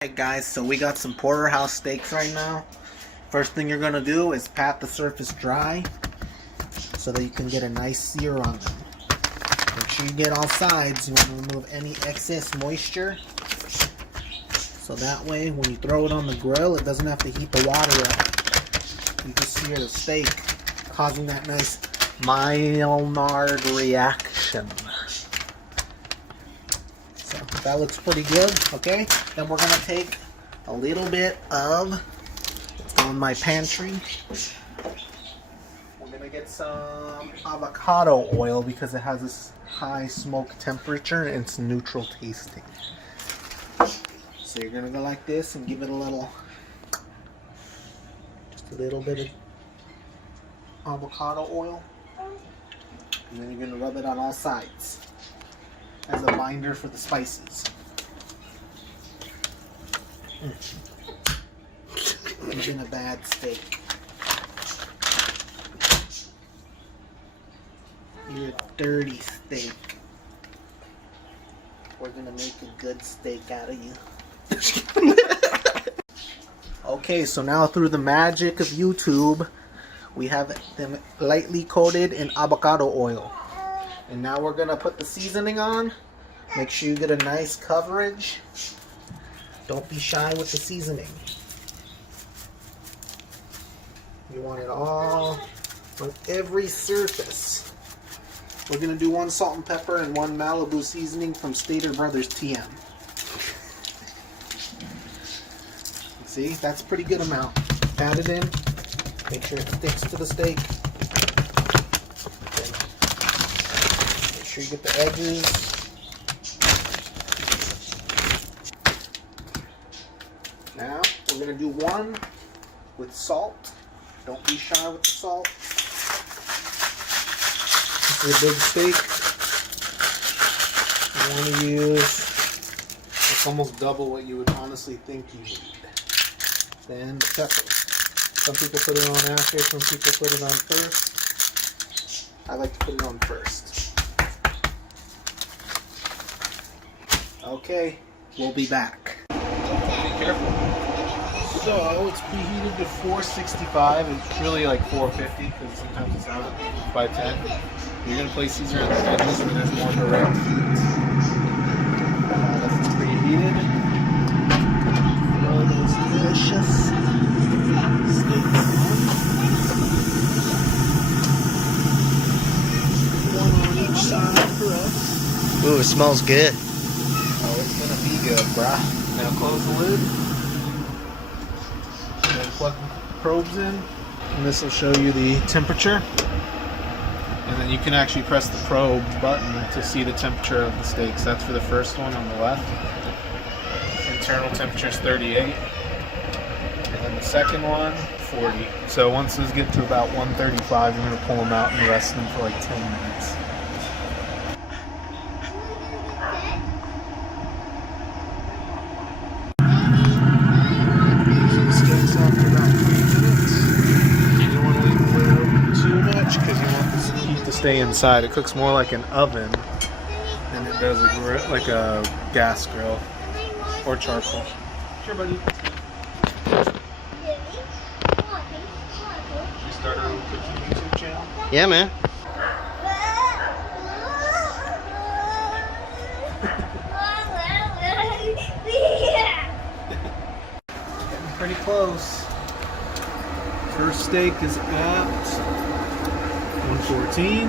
Alright guys, so we got some porterhouse steaks right now. First thing you're gonna do is pat the surface dry so that you can get a nice sear on them. Make sure you get all sides. You want to remove any excess moisture so that way when you throw it on the grill it doesn't have to heat the water up. You just sear the steak, causing that nice Maillard reaction. So that looks pretty good. Okay, then we're gonna take a little bit of, it's on my pantry, we're gonna get some avocado oil because it has this high smoke temperature and it's neutral tasting. So you're gonna go like this and give it a little, just a little bit of avocado oil, and then you're gonna rub it on all sides as a binder for the spices. Even a bad steak. You're a dirty steak. We're gonna make a good steak out of you. Okay, so now through the magic of YouTube, we have them lightly coated in avocado oil. And now we're gonna put the seasoning on. Make sure you get a nice coverage. Don't be shy with the seasoning. You want it all on every surface. We're gonna do 1 salt and pepper and 1 Malibu seasoning from Stater Brothers TM. See, that's a pretty good amount. Add it in. Make sure it sticks to the steak. Make sure you get the edges. Now, we're going to do 1 with salt. Don't be shy with the salt. This is a big steak. You want to use, it's almost double what you would honestly think you need. Then the pepper. Some people put it on after, some people put it on first. I like to put it on first. Okay, we'll be back. Be careful. So it's preheated to 465. It's really like 450 because sometimes it's out at 510. You're going to place these around the edges where there's more direct heat. That's preheated. Throw those delicious steaks on. 1 on each side for us. Ooh, it smells good. Oh, it's going to be good, brah. Now close the lid. And then plug the probes in. And this will show you the temperature. And then you can actually press the probe button to see the temperature of the steaks. That's for the first one on the left. Internal temperature is 38. And then the second one, 40. So once those get to about 135, you're going to pull them out and rest them for like 10 minutes. So the steaks after about 3 minutes. You don't want to leave the lid open too much because you want this heat to stay inside. It cooks more like an oven than it does like a gas grill or charcoal. Sure, buddy. You start our own cooking YouTube channel? Yeah, man. Getting pretty close. First steak is at 114.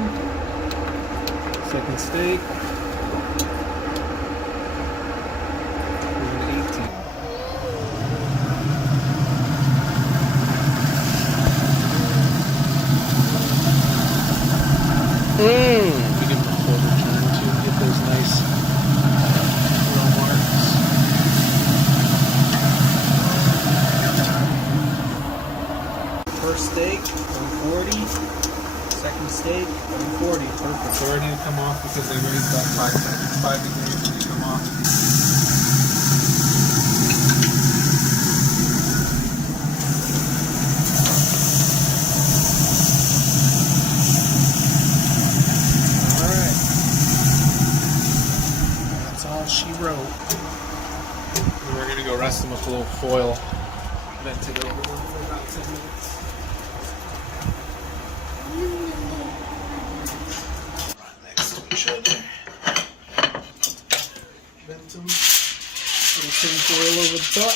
Second steak 118. We give them a quarter turn to get those nice roll marks. First steak, 140. Second steak, 140. Perfect. It's already to come off because they've already got 5 seconds, 5 degrees when they come off. Alright. That's all she wrote. And we're going to go rest them them with a little foil. Vented over them for about 10 minutes. Right next to each other. Vent them. Little tin foil over the top.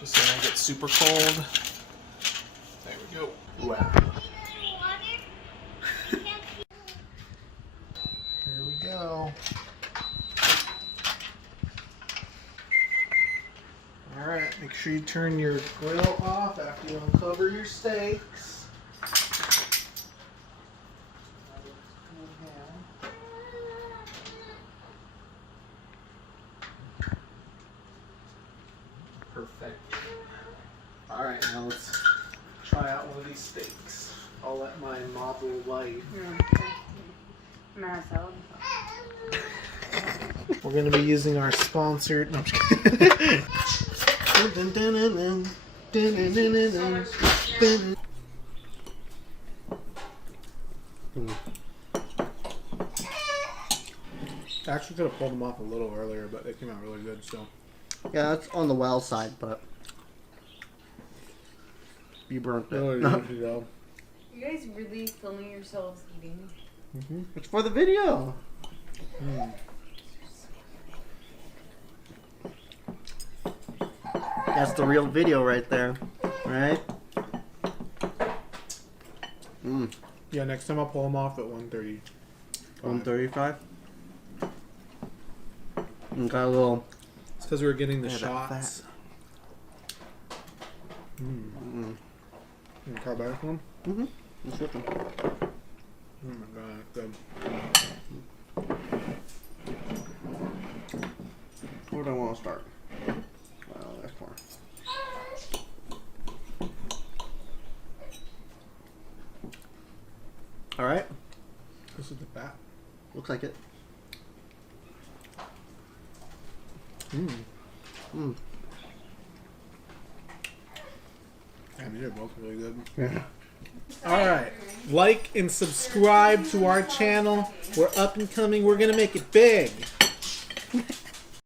Just so they don't get super cold. There we go. Wow. Here we go. Alright, make sure you turn your grill off after you uncover your steaks. Perfect. Alright, now let's try out one of these steaks. I'll let my model light. We're going to be using our sponsored... No, I'm just kidding. I actually could have pulled them off a little earlier, but they came out really good, so... Yeah, that's on the well side, but... You burnt it. You guys really filming yourselves eating? Mm-hmm. It's for the video. Mm. That's the real video right there, right? Mm. Yeah, next time I'll pull them off at 1:30. 135. And got a little. It's because we were getting the Yeah, shots. Mm. Carbonic one? Mm-hmm. It's good one. Oh my god, good. Where do I want to start? Well, that's far. All right. This is the fat. Looks like it. Mm. Mm. Damn, these are both really good. Yeah. Alright, like and subscribe to our channel. We're up and coming. We're going to make it big.